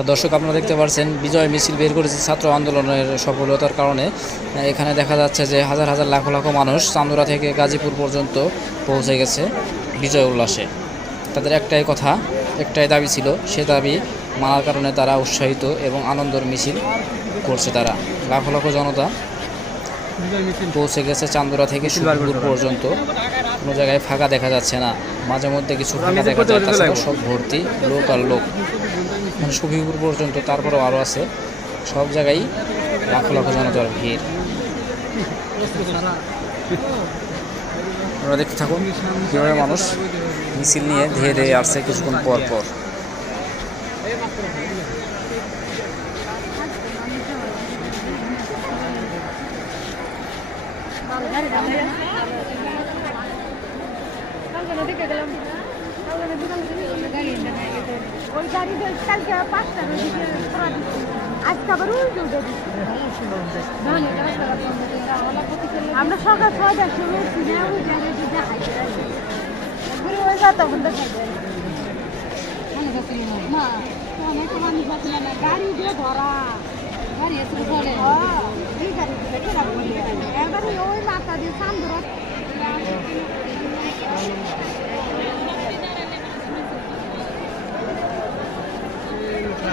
দর্শক আপনারা দেখতে পাচ্ছেন বিজয় মিছিল বের করেছে ছাত্র আন্দোলনের সফলতার কারণে। এখানে দেখা যাচ্ছে যে হাজার হাজার লাখো লাখো মানুষ চান্দুরা থেকে গাজীপুর পর্যন্ত পৌঁছে গেছে বিজয় উল্লাসে। তাদের একটাই কথা, একটাই দাবি ছিল, সে দাবি মানার কারণে তারা উৎসাহিত এবং আনন্দর মিছিল করছে তারা। লাখো লাখো জনতা পৌঁছে গেছে চান্দুরা থেকে সুন্দর পর্যন্ত। কোনো জায়গায় ফাঁকা দেখা যাচ্ছে না। মাঝে মধ্যে কিছু ফাঁকা দেখা যায় সব ভর্তি লোক আর লোক। মানে সফিপুর পর্যন্ত, তারপরেও আরও আছে। সব জায়গায় লাখো লাখো জনতার ভিড়। আপনারা দেখতে থাকুন, কীভাবে মানুষ মিছিল নিয়ে ধীরে ধীরে আসছে কিছুক্ষণ পর পর। ওই গাড়িতে কালকে পাঁচটার ওইদিকে করা দিচ্ছে আজকে আবার উল্টো উঠে দিচ্ছে আমরা সকাল ছয়টার সময় উঠছি না ওই জায়গায় যা তখন অনেক মানুষ আছে না গাড়ি দিয়ে ধরা। গাড়ি এসে চলে এই গাড়ি দিয়ে এবারে ওই মাথা দিয়ে সান্দর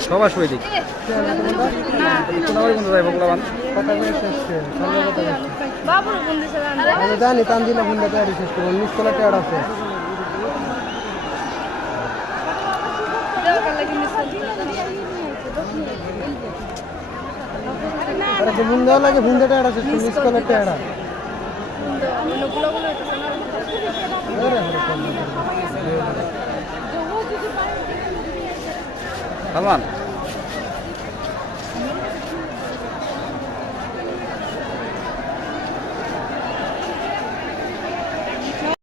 কোন দিছে আমি জানি তানজিলা ফোনটা তৈরি শেষ করব কলা টেয়ার আছে ফোন দেওয়া লাগে ফোন দিয়ে টেয়ার আছে। কলা টেয়ার সালমান